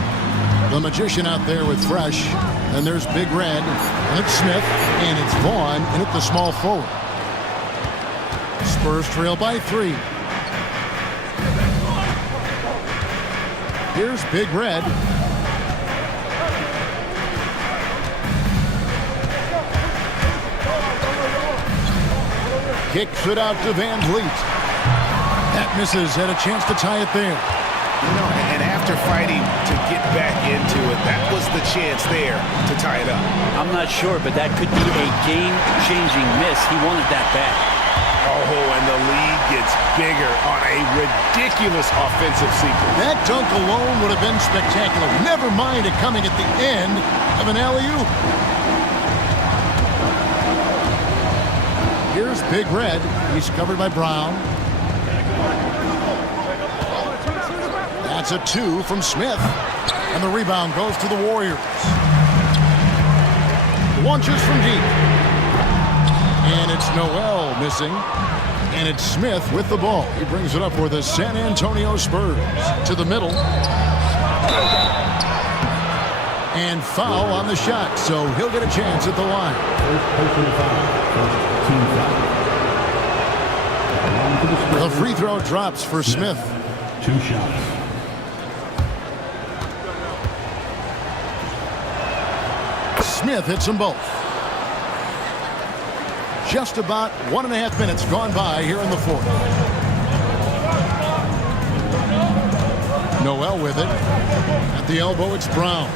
The Magician out there with Fresh. And there's Big Red, and it's Smith, and it's Vaughn, and it's the small forward. Spurs trail by 3. Here's Big Red. Kicks it out to Van Vliet. That misses, had a chance to tie it there. You know, and after fighting to get back into it, that was the chance there to tie it up. I'm not sure, but that could be a game-changing miss. He wanted that bad. Oh, and the lead gets bigger on a ridiculous offensive sequence. That dunk alone would have been spectacular. Never mind it coming at the end of an alley-oop. Here's Big Red. He's covered by Brown. That's a 2 from Smith. And the rebound goes to the Warriors. Launches from deep. And it's Noel missing. And it's Smith with the ball. He brings it up for the San Antonio Spurs. To the middle. And foul on the shot, so he'll get a chance at the line. The free throw drops for Smith. 2 shots. Smith hits them both. Just about 1.5 minutes gone by here in the fourth. Noel with it. At the elbow, it's Brown.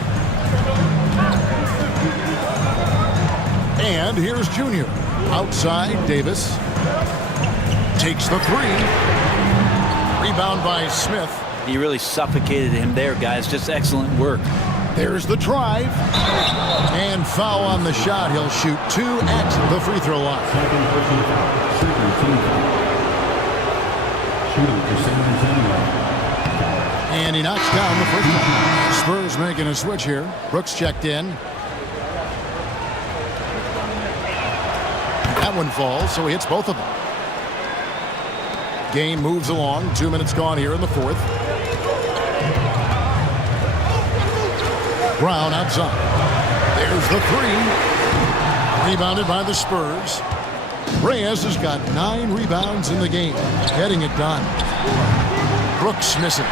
And here's Junior. Outside, Davis. Takes the 3. Rebound by Smith. He really suffocated him there, guys. Just excellent work. There's the drive. And foul on the shot. He'll shoot 2 at the free throw line. Second personal foul. Second team foul. Shooting for San Antonio. And he knocks down the first one. Spurs making a switch here. Brooks checked in. That one falls, so he hits both of them. Game moves along. 2 minutes gone here in the fourth. Brown outside. There's the 3. Rebounded by the Spurs. Reyes has got 9 rebounds in the game. Getting it done. Brooks misses.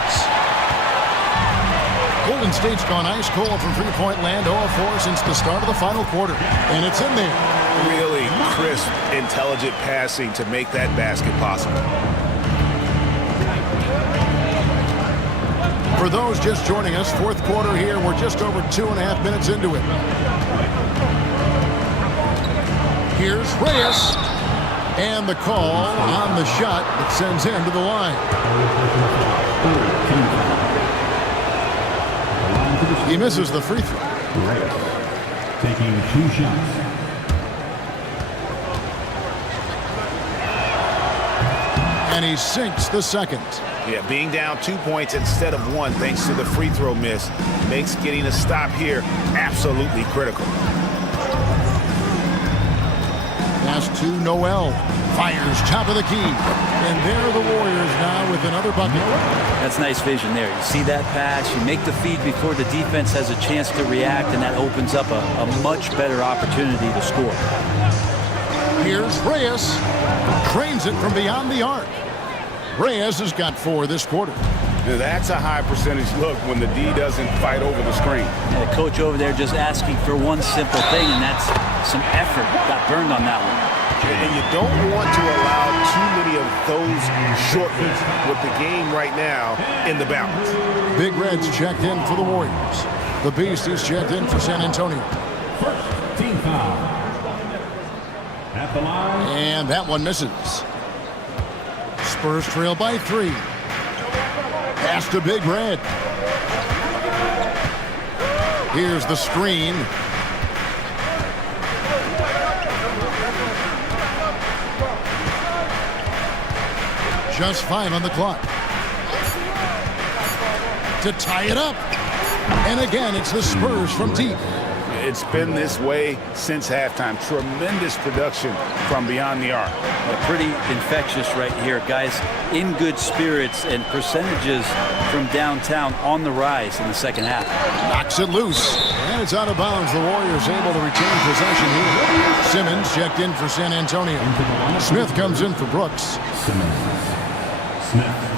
Golden State's gone ice cold from three-point land, 0 of 4 since the start of the final quarter. And it's in there. Really crisp, intelligent passing to make that basket possible. For those just joining us, fourth quarter here. We're just over 2.5 minutes into it. Here's Reyes. And the call on the shot that sends him to the line. He misses the free throw. Taking 2 shots. And he sinks the second. Yeah, being down 2 points instead of 1 thanks to the free throw miss makes getting a stop here absolutely critical. Pass to Noel. Fires top of the key. And there are the Warriors now with another bucket. That's nice vision there. You see that pass, you make the feed before the defense has a chance to react, and that opens up a much better opportunity to score. Here's Reyes. Trains it from beyond the arc. Reyes has got 4 this quarter. Now that's a high percentage look when the D doesn't fight over the screen. And the coach over there just asking for one simple thing, and that's some effort. Got burned on that one. And you don't want to allow too many of those short ones with the game right now in the balance. Big Red's checked in for the Warriors. The Beast is checked in for San Antonio. First team foul. At the line. And that one misses. Spurs trail by 3. Pass to Big Red. Here's the screen. Just 5 on the clock. To tie it up. And again, it's the Spurs from deep. It's been this way since halftime. Tremendous production from beyond the arc. Pretty infectious right here, guys. In good spirits, and percentages from downtown on the rise in the second half. Knocks it loose. And it's out of bounds. The Warriors able to retain possession here. Simmons checked in for San Antonio. Smith comes in for Brooks. Simmons. Smith.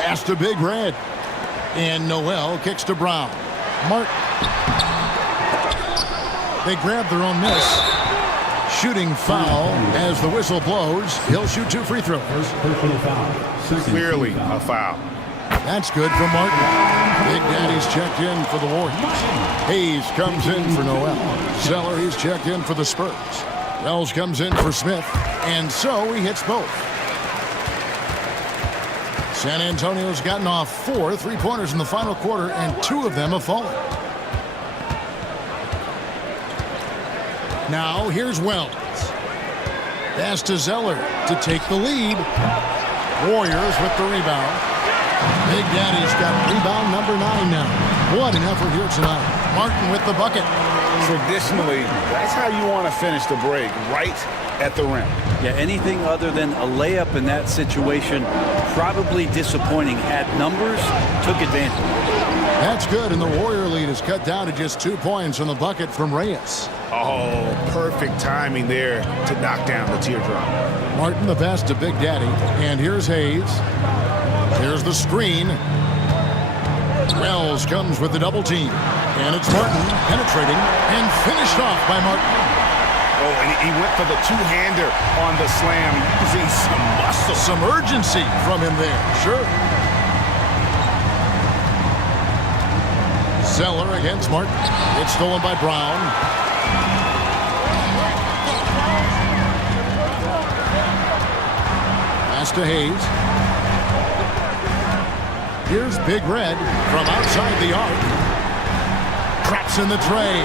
Pass to Big Red. And Noel kicks to Brown. Martin. They grab their own miss. Shooting foul as the whistle blows. He'll shoot 2 free throws. Personal foul. Clearly a foul. That's good for Martin. Big Daddy's checked in for the Warriors. Hayes comes in for Noel. Zeller, he's checked in for the Spurs. Wells comes in for Smith. And so he hits both. San Antonio's gotten off 4 3-pointers in the final quarter, and 2 of them have fallen. Now here's Wells. Pass to Zeller to take the lead. Warriors with the rebound. Big Daddy's got rebound number 9 now. What an effort here tonight. Martin with the bucket. Traditionally, that's how you want to finish the break, right at the rim. Yeah, anything other than a layup in that situation, probably disappointing. Had numbers, took advantage. That's good, and the Warrior lead is cut down to just 2 points on the bucket from Reyes. Oh, perfect timing there to knock down the teardrop. Martin the pass to Big Daddy, and here's Hayes. Here's the screen. Wells comes with the double team, and it's Martin penetrating and finished off by Martin. Oh, and he went for the two-hander on the slam, using some muscle. Some urgency from him there, sure. Zeller against Martin. It's stolen by Brown. Pass to Hayes. Here's Big Red from outside the arc. Traps in the tray.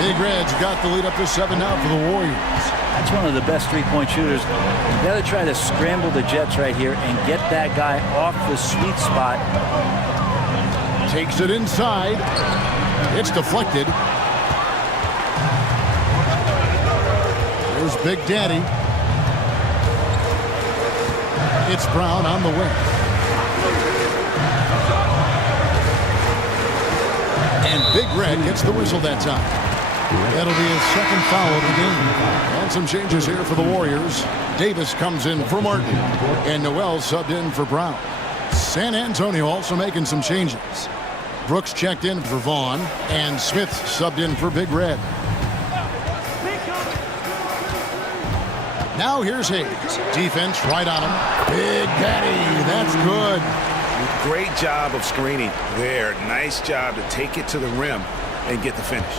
Big Red's got the lead up to 7 now for the Warriors. That's one of the best three-point shooters. You got to try to scramble the Jets right here and get that guy off the sweet spot. Takes it inside. It's deflected. There's Big Daddy. It's Brown on the wing. And Big Red gets the whistle that time. That'll be his second foul of the game. And some changes here for the Warriors. Davis comes in for Martin. And Noel subbed in for Brown. San Antonio also making some changes. Brooks checked in for Vaughn. And Smith subbed in for Big Red. Now here's Hayes. Defense right on him. Big Daddy. That's good. Great job of screening there. Nice job to take it to the rim and get the finish.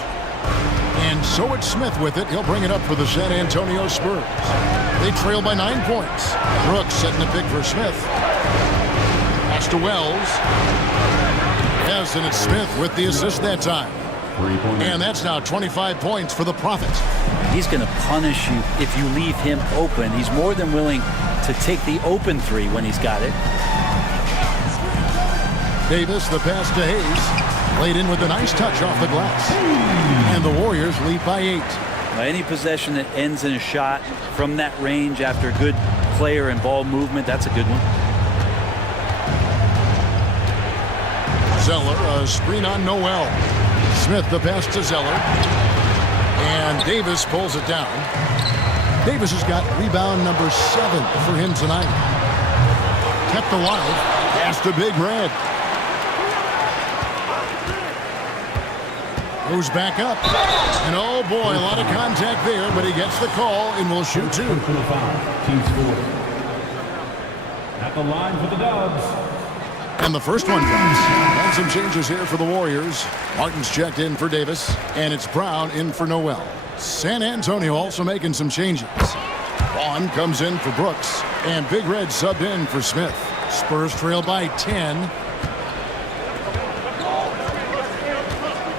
And so it's Smith with it. He'll bring it up for the San Antonio Spurs. They trail by 9 points. Brooks setting the pick for Smith. Pass to Wells. Yes, and it's Smith with the assist that time. And that's now 25 points for the Prophets. He's going to punish you if you leave him open. He's more than willing to take the open three when he's got it. Davis, the pass to Hayes. Laid in with a nice touch off the glass. And the Warriors lead by 8. Now, any possession that ends in a shot from that range after good player and ball movement, that's a good one. Zeller, a screen on Noel. Smith, the pass to Zeller. And Davis pulls it down. Davis has got rebound number 7 for him tonight. Kept alive. Pass to Big Red. Goes back up. And oh boy, a lot of contact there, but he gets the call and will shoot 2. For the foul, team score. At the line for the Dubs. And the first one comes. And some changes here for the Warriors. Martin's checked in for Davis, and it's Brown in for Noel. San Antonio also making some changes. Vaughn comes in for Brooks, and Big Red subbed in for Smith. Spurs trail by 10.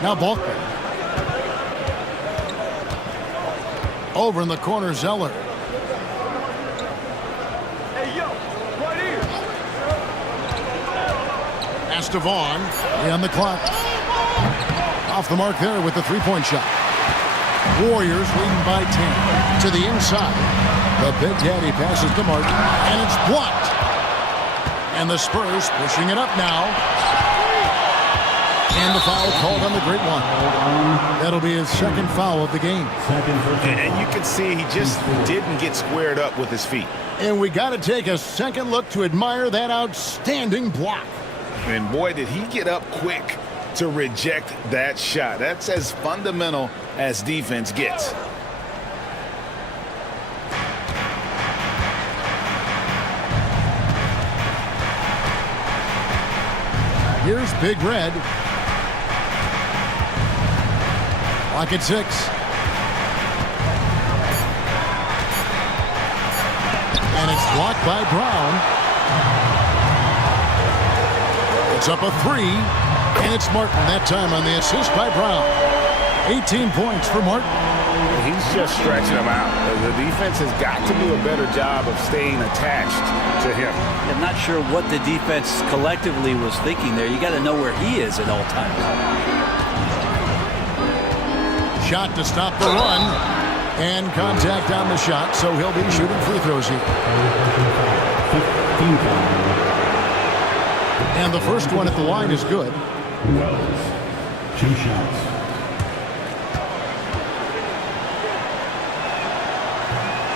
Now Balkman. Over in the corner, Zeller. Hey, yo, right here. Pass to Vaughn. On the clock. Off the mark there with the three-point shot. Warriors leading by 10. To the inside. The Big Daddy passes to Martin, and it's blocked. And the Spurs pushing it up now. And the foul called on the great one. That'll be his second foul of the game. And you can see he just didn't get squared up with his feet. And we got to take a second look to admire that outstanding block. And boy, did he get up quick to reject that shot. That's as fundamental as defense gets. Here's Big Red. Clock at 6. And it's blocked by Brown. It's up a 3. And it's Martin that time on the assist by Brown. 18 points for Martin. He's just stretching him out. The defense has got to do a better job of staying attached to him. I'm not sure what the defense collectively was thinking there. You got to know where he is at all times. Shot to stop the run. And contact on the shot, so he'll be shooting free throws here. And the first one at the line is good. Wells, 2 shots.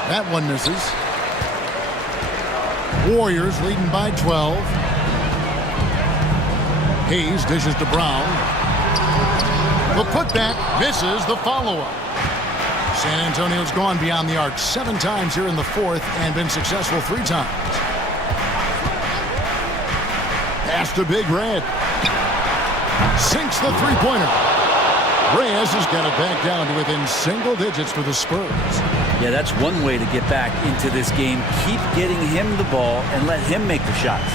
That one misses. Warriors leading by 12. Hayes dishes to Brown. The putback misses the follow-up. San Antonio's gone beyond the arc 7 times here in the fourth and been successful 3 times. Pass to Big Red. Sinks the three-pointer. Reyes has got it back down to within single digits for the Spurs. Yeah, that's one way to get back into this game. Keep getting him the ball and let him make the shots.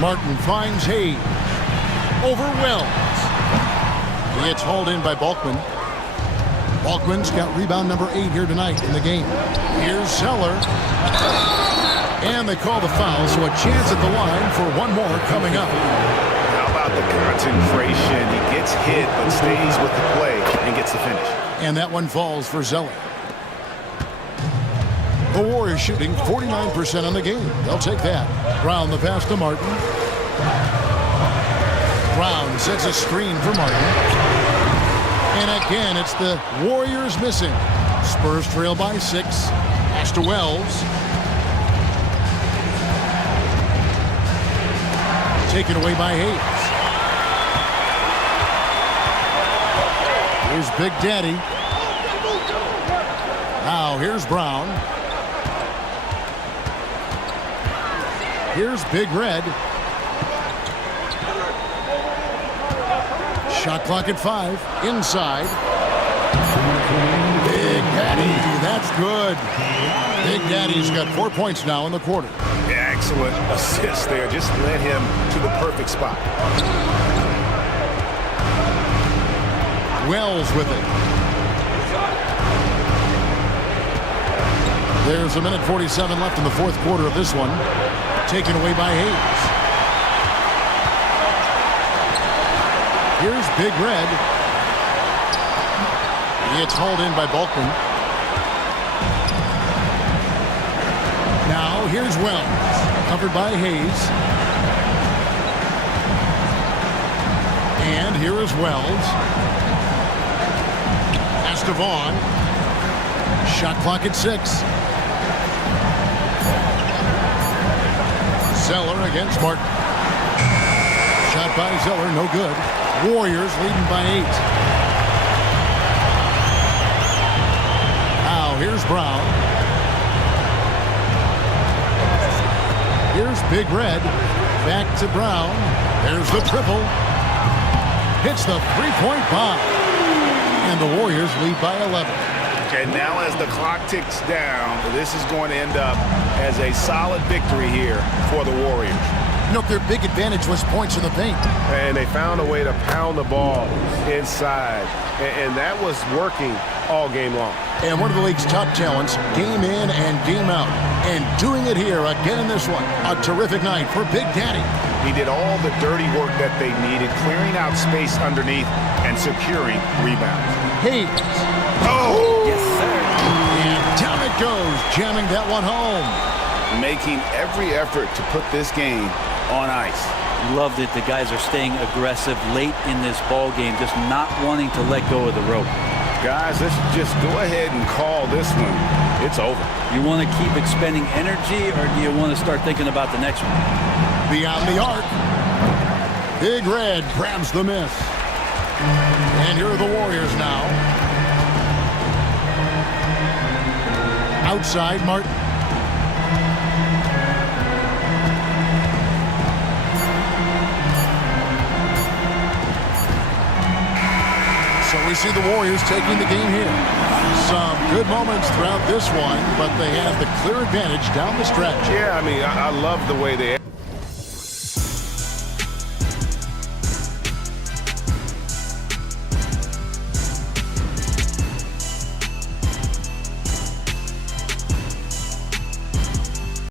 Martin finds Hayes. Over Wells. He gets hauled in by Balkman. Balkman's got rebound number 8 here tonight in the game. Here's Zeller. And they call the foul, so a chance at the line for one more coming up. How about the concentration? He gets hit but stays with the play and gets the finish. And that one falls for Zeller. The Warriors shooting 49% on the game. They'll take that. Brown the pass to Martin. Brown sets a screen for Martin. And again, it's the Warriors missing. Spurs trail by 6. Pass to Wells. Taken away by Hayes. Here's Big Daddy. Now here's Brown. Here's Big Red. Shot clock at 5. Inside. Big Daddy. That's good. Big Daddy's got 4 points now in the quarter. Excellent assist there. Just led him to the perfect spot. Wells with it. There's 1:47 left in the fourth quarter of this one. Taken away by Hayes. Here's Big Red. He gets hauled in by Balkman. Now here's Wells. Covered by Hayes. And here is Wells. Pass to Vaughn. Shot clock at 6. Zeller against Martin. Shot by Zeller, no good. Warriors leading by 8. Now here's Brown. Here's Big Red. Back to Brown. There's the triple. Hits the three-point bomb. And the Warriors lead by 11. And now as the clock ticks down, this is going to end up as a solid victory here for the Warriors. You know, their big advantage was points in the paint. And they found a way to pound the ball inside. And that was working all game long. And one of the league's top talents, game in and game out. And doing it here again in this one. A terrific night for Big Daddy. He did all the dirty work that they needed, clearing out space underneath and securing rebounds. Hayes. Oh! Yes, sir. And down it goes, jamming that one home. Making every effort to put this game on ice. Loved it. The guys are staying aggressive late in this ball game, just not wanting to let go of the rope. Guys, let's just go ahead and call this one. It's over. You want to keep expending energy, or do you want to start thinking about the next one? Beyond the arc. Big Red grabs the miss. And here are the Warriors now. Outside, Martin. So we see the Warriors taking the game here. Some good moments throughout this one, but they have the clear advantage down the stretch. Yeah, I mean, I love the way they